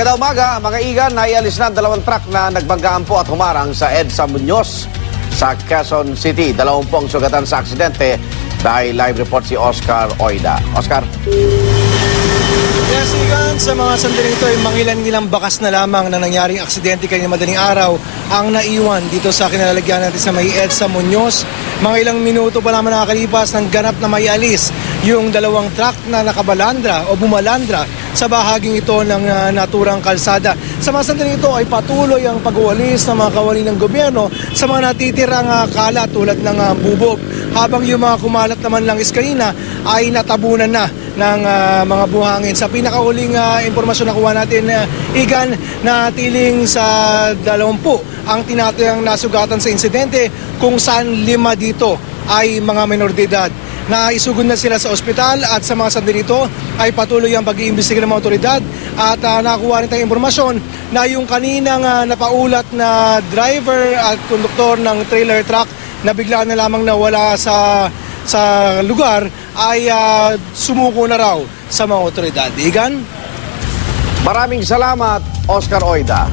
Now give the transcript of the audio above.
Magandang umaga, mga igan. Naialis na ang dalawang truck na nagbanggaan po at humarang sa EDSA Muñoz sa Quezon City. 20 ang sugatan sa aksidente dahil live report si Oscar Oida. Oscar? Yes, Igan, sa mga sandaling ito ay mangilan-ilang bakas na lamang na nangyaring aksidente kanina madaling araw ang naiwan dito sa kinalalagyan natin sa may EDSA Muñoz. Mga ilang minuto pa naman nakakalipas ng ganap na may alis yung dalawang truck na nakabalandra o bumalandra sa bahaging ito ng naturang kalsada. Sa mga sandaling ito ay patuloy ang pag-uwalis ng mga kawani ng gobyerno sa mga natitirang kalat tulad ng bubog. Habang yung mga kumalat naman lang is kanina ay natabunan na ng mga buhangin. Sa pinakahuling impormasyon na kuha natin, Igan, na tiling sa 20 ang tinatayang nasugatan sa insidente kung saan 5 dito ay mga menor de edad. Naisugod na sila sa ospital at sa mga sandalito ay patuloy ang pag-iimbestiga ng mga otoridad at nakuha rin tayong impormasyon na yung kaninang napaulat na driver at konduktor ng trailer truck na bigla na lamang nawala sa lugar ay sumuko na raw sa mga otoridad. Igan? Maraming salamat, Oscar Oida.